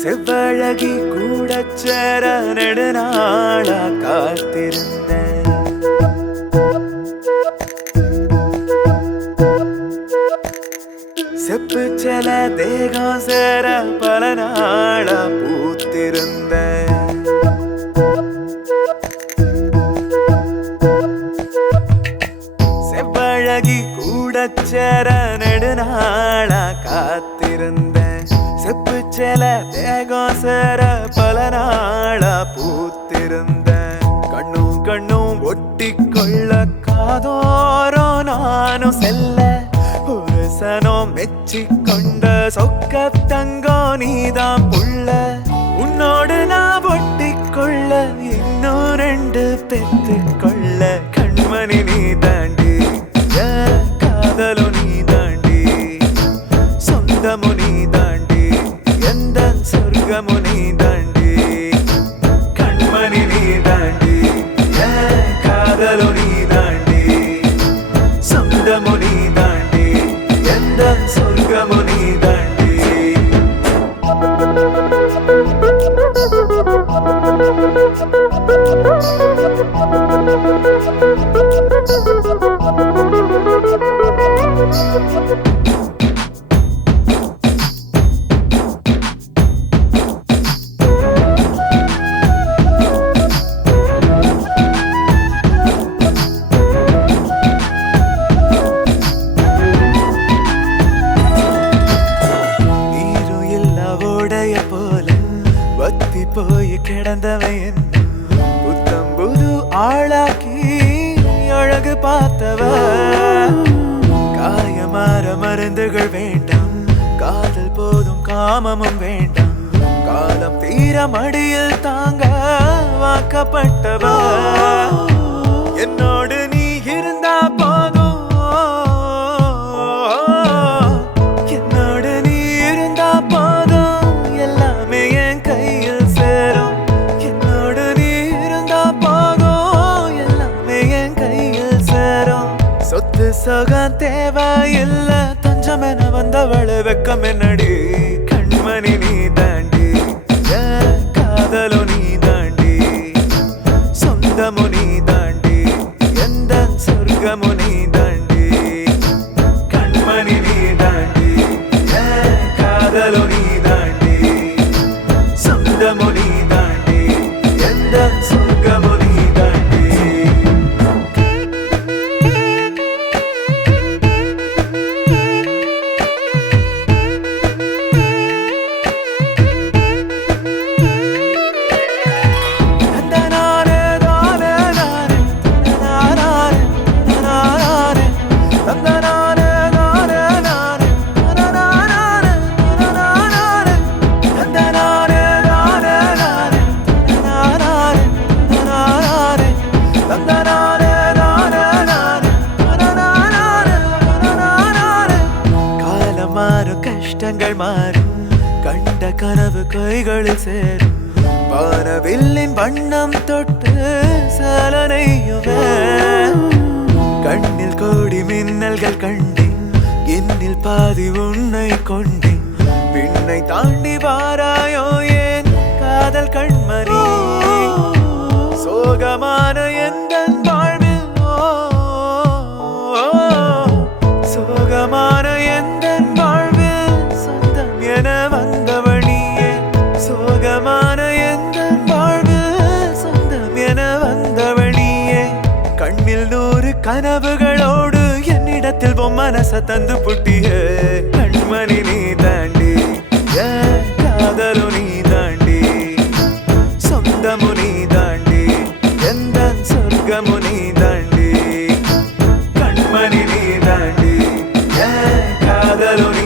செவ்வழகி கூடச் சேர நெடுநாளா காத்திருந்தேன். செப்பு செல தேகம் சேர பல நாளா பூத்திருந்தேன். செவ்வழகி கூடச் சேர நெடுநாளா காத்திருந்தேன். செப்பு செல தேகம் சேர பல நாளா பூத்திருந்தேன். கண்ணும் கண்ணும் ஒட்டிக்கொள்ள காதோரோ நானும் செல்ல ஒரு சனம் மெச்சிக்கொண்ட சொக்க தங்கோ நீதான் புள்ள. உன்னோடு நான் ஒட்டிக்கொள்ள இன்னும் 2 பெத்துக்கொள்ள கண்மணி நீ தாண்டி காதலும் நீ தாண்டி சொந்தமும் நீ தாண்டி எந்த சொர்க்கமும் நீ தாண்டி கண்மணி நீ தாண்டி காதலும் நீ தாண்டி சொந்தமும் நீ தாண்டி எந்த சொர்க்கமும் நீ தாண்டி. வத்தி போய் கிடந்தவன் புத்தம் புது ஆளாக்கி அழகு பார்த்தவ. காயமாற மருந்துகள் வேண்டாம், காதல் போதும் காமமும் வேண்டாம். காலம் தீர மடியில் தாங்க வாக்கப்பட்டவ. என்னோடு நீ இருந்தா போதும், என்னோடு நீ இருந்தா போதும், எல்லாமே என் கையில் சேரும். என்னோடு நீ இருந்தா போதும், எல்லாமே என் கையில் சேரும். சொத்து சொகம் தேவையில்ல, தஞ்சம் என வந்தவளு வெக்கம் என்னடி கண்மணி நீ தாண்டி காதலும் நீ தாண்டி சொந்தமும் நீ தாண்டி எந்த சொர்க்கமும் நீ தாண்டி கண்மணி நீ தாண்டி காதலும் நீ தாண்டி சொந்தமும் நீ தாண்டி எந்த சொர்க்கமும் நீ தாண்டி. கஷ்டங்கள் மாறும், கண்ட கனவு கைகளில் சேரும். வானவில்லின் வண்ணம் தொட்டு சலனையுவேன். கண்ணில் கோடி மின்னல்கள் கண்டேன், என்னில் பாதி உன்னை கொண்டேன். விண்ணை தாண்டி வாராயோ ஏன் காதல் கண்மணி. சோகமான எந்த வாழ்வில் சோகமான எந்த வந்தவனியே. சோகமான எந்த வாழ்வில் சொந்தம் என வந்தவனியே. கண்ணில் 100 கனவுகளோடு என்னிடத்தில் மனச தந்து புட்டியே கண்மணி நீ தாண்டி காதலும் நீ தாண்டி சொந்தமும் நீ தாண்டி எந்த சொர்க்கமும் நீ தாண்டி கண்மணி நீ தாண்டி காதலும்